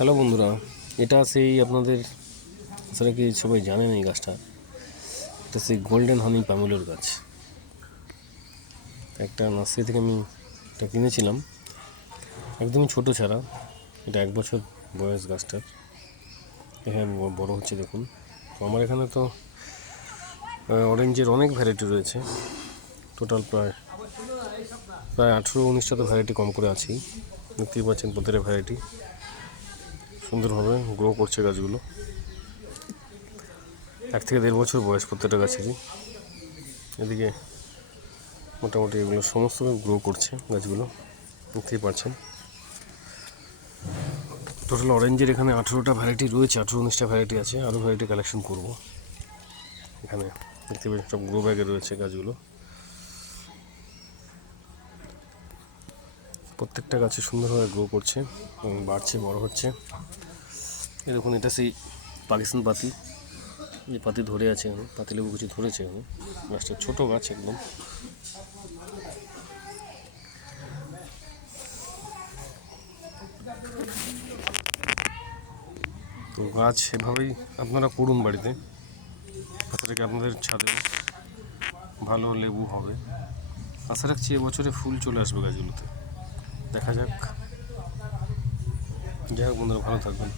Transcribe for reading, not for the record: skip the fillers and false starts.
Hello বন্ধুরা, এটা সেই আপনাদের আসলে কি সবাই জানেন এই গাছটা? এটা সেই গোল্ডেন হানি প্যামেলোর গাছ। একটা নার্সারি থেকে আমি এটা কিনেছিলাম, একদমই ছোটো ছাড়া। এটা 1 বছর বয়স গাছটার। এখানে বড় হচ্ছে দেখুন। তো আমার এখানে তো অরেঞ্জের অনেক ভ্যারাইটি রয়েছে। টোটাল প্রায় 18-19টা তো ভ্যারাইটি কম করে আছেই। দেখতেই পাচ্ছেন প্রত্যেকটা ভ্যারাইটি সুন্দরভাবে গ্রো করছে গাছগুলো। 1 থেকে 1.5 বছর বয়স প্রত্যেকটা গাছেরই। এদিকে মোটামুটি এগুলো সমস্ত গ্রো করছে গাছগুলো, দেখতেই পাচ্ছেন। টোটাল অরেঞ্জের এখানে 18টা ভ্যারাইটি রয়েছে, 18-19টা ভ্যারাইটি আছে। আরও ভ্যারাইটি কালেকশন করব। এখানে দেখতে পাচ্ছেন সব গ্রো ব্যাগে রয়েছে গাছগুলো। প্রত্যেকটা গাছে সুন্দরভাবে গ্রো করছে এবং বাড়ছে, বড় হচ্ছে। এই দেখুন, এটা সেই পাকিস্তান পাতি, যে পাতি ধরে আছে, পাতি লেবু কিছু ধরেছে। গাছটা ছোটো গাছ একদম। তো গাছ এভাবেই আপনারা করুন বাড়িতে, আশা রাখি আপনাদের ছাদেও ভালো লেবু হবে। আশা রাখছি এবছরে ফুল চলে আসবে গাছগুলোতে। দেখা যাক। যাই হোক বন্ধুরা, ভালো থাকবেন।